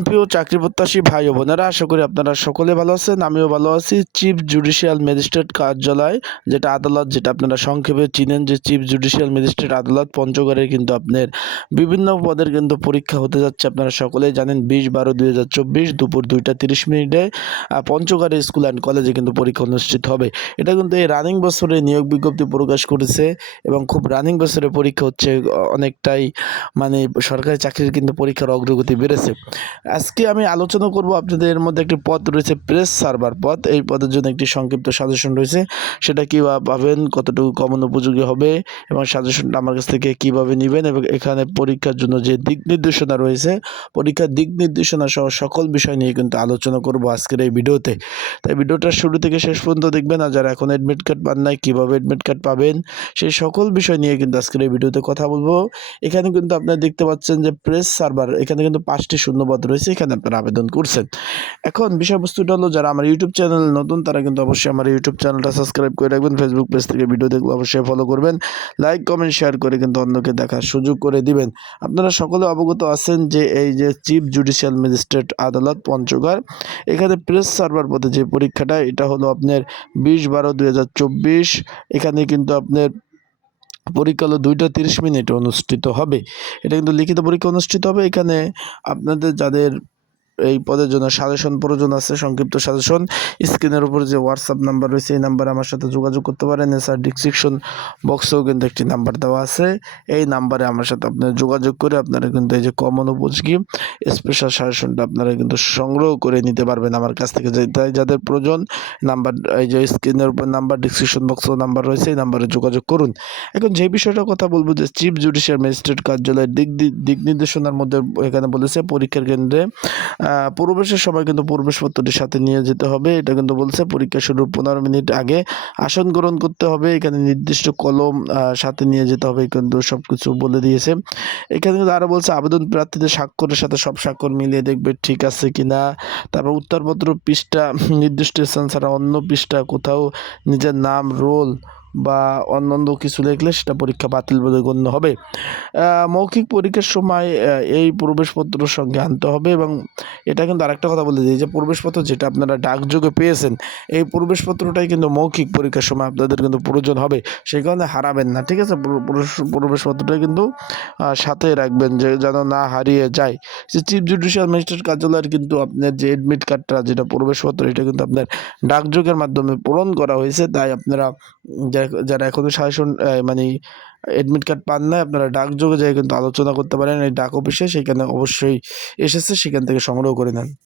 প্রিয় চাকরি প্রত্যাশী ভাই ও বোনেরা, আশা করি আপনারা সকলে ভালো আছেন। আমিও ভালো আছি। চিফ জুডিশিয়াল ম্যাজিস্ট্রেট কার্যালয়, যেটা আদালত, যেটা আপনারা সংক্ষেপে চিনেন যে চিফ জুডিশিয়াল ম্যাজিস্ট্রেট আদালত পঞ্চগড়ের কিন্তু আপনার বিভিন্ন পদের কিন্তু পরীক্ষা হতে যাচ্ছে। আপনারা সকলেই জানেন 20/12/2024 দুপুর 2:30 পঞ্চগড় স্কুল অ্যান্ড কলেজে কিন্তু পরীক্ষা অনুষ্ঠিত হবে। এটা কিন্তু এই রানিং বছরে নিয়োগ বিজ্ঞপ্তি প্রকাশ করেছে এবং খুব রানিং বছরে পরীক্ষা হচ্ছে। অনেকটাই মানে সরকারি চাকরির কিন্তু পরীক্ষার অগ্রগতি বেড়েছে। আজকে আমি আলোচনা করব আপনাদের এর মধ্যে একটি পদ রয়েছে প্রেস সার্ভার পদ। এই পদের জন্য একটি সংক্ষিপ্ত সাজেশন রয়েছে, সেটা কীভাবে পাবেন, কতটুকু কমন উপযোগী হবে এবং সাজেশনটা আমার কাছ থেকে কীভাবে নেবেন এবং এখানে পরীক্ষার জন্য যে দিক নির্দেশনা রয়েছে, পরীক্ষার দিক নির্দেশনা সহ সকল বিষয় নিয়ে কিন্তু আলোচনা করব আজকের এই ভিডিওতে। তাই ভিডিওটা শুরু থেকে শেষ পর্যন্ত দেখবেন। আর যারা এখন অ্যাডমিট কার্ড পান নাই, কীভাবে অ্যাডমিট কার্ড পাবেন, সেই সকল বিষয় নিয়ে কিন্তু আজকের এই ভিডিওতে কথা বলবো। এখানে কিন্তু আপনারা দেখতে পাচ্ছেন যে প্রেস সার্ভার, এখানে কিন্তু 5টি শূন্যপদ রয়েছে, এখানে আপনারা আবেদন করছেন। এখন বিষয়বস্তুটা হলো, যারা আমার ইউটিউব চ্যানেল নতুন তারা কিন্তু অবশ্যই আমার ইউটিউব চ্যানেলটা সাবস্ক্রাইব করে রাখবেন। ফেসবুক পেজ থেকে ভিডিও দেখলে অবশ্যই ফলো করবেন। লাইক কমেন্ট শেয়ার করে কিন্তু অন্যকে দেখার সুযোগ করে দিবেন। আপনারা সকলে অবগত আছেন যে এই যে চিফ জুডিশিয়াল ম্যাজিস্ট্রেট আদালত পঞ্চগড়, এখানে প্রেস সার্ভার পদে যে পরীক্ষাটা, এটা হলো আপনার 20/12/2024। এখানে কিন্তু আপনার পরীক্ষা হলো 2:30 অনুষ্ঠিত হবে। এটা কিন্তু লিখিত পরীক্ষা অনুষ্ঠিত হবে। এখানে আপনাদের যাদের এই পদের জন্য সাজেশন প্রয়োজন আছে, সংক্ষিপ্ত সাজেশন, স্ক্রিনের উপর যে হোয়াটসঅ্যাপ নাম্বার রয়েছে এই নাম্বারে আমার সাথে যোগাযোগ করতে পারেন। এছাড়া ডিসক্রিপশন বক্সেও কিন্তু একটি নাম্বার দেওয়া আছে, এই নাম্বারে আমার সাথে আপনারা যোগাযোগ করে আপনারা কিন্তু এই যে কমন উপযোগী স্পেশাল সাজেশনটা আপনারা কিন্তু সংগ্রহ করে নিতে পারবেন আমার কাছ থেকে। তাই যাদের প্রয়োজন, নাম্বার এই যে স্ক্রিনের উপর নাম্বার, ডিসক্রিপশন বক্সেও নাম্বার রয়েছে, এই নাম্বারে যোগাযোগ করুন। এখন যে বিষয়টা কথা বলবো যে চিফ জুডিশিয়াল ম্যাজিস্ট্রেট কার্যালয়ের দিক নির্দেশনার মধ্যে এখানে বলেছে পরীক্ষার কেন্দ্রে প্রবেশের সময় কিন্তু প্রবেশপত্রটির সাথে নিয়ে যেতে হবে। এটা কিন্তু বলছে পরীক্ষা শুরুর 15 মিনিট আগে আসন গ্রহণ করতে হবে। এখানে নির্দিষ্ট কলম সাথে নিয়ে যেতে হবে, কিন্তু সব কিছু বলে দিয়েছে। এখানে কিন্তু আরও বলছে আবেদন প্রার্থীদের স্বাক্ষরের সাথে সব স্বাক্ষর মিলিয়ে দেখবে ঠিক আছে কিনা। তারপর উত্তরপত্র পৃষ্ঠা নির্দিষ্ট স্থান ছাড়া অন্য পৃষ্ঠা কোথাও নিজের নাম, রোল বা অন্যান্য কিছু লিখলে সেটা পরীক্ষা বাতিল বলে গণ্য হবে। মৌখিক পরীক্ষার সময় এই প্রবেশপত্রের সঙ্গে আনতে হবে। এবং এটা কিন্তু আরেকটা কথা বলে দিই যে প্রবেশপত্র যেটা আপনারা ডাকযোগে পেয়েছেন, এই প্রবেশপত্রটাই কিন্তু মৌখিক পরীক্ষার সময় আপনাদের কিন্তু প্রয়োজন হবে, সেই কারণে হারাবেন না, ঠিক আছে। প্রবেশপত্রটা কিন্তু সাথে রাখবেন যে যেন না হারিয়ে যায়। যে চিফ জুডিশিয়াল ম্যাজিস্ট্রেট কার্যালয়ের কিন্তু আপনার যে অ্যাডমিট কার্ডটা, যেটা প্রবেশপত্র, এটা কিন্তু আপনার ডাকযোগের মাধ্যমে পূরণ করা হয়েছে। তাই আপনারা যারা এখনো সাজেশন মানে অ্যাডমিট কার্ড পান না, আপনারা ডাকযোগে যেয়ে কিন্তু আলোচনা করতে পারেন এই ডাক অফিসে, সেখানে অবশ্যই এসেছে, সেখান থেকে সংগ্রহ করে নেন।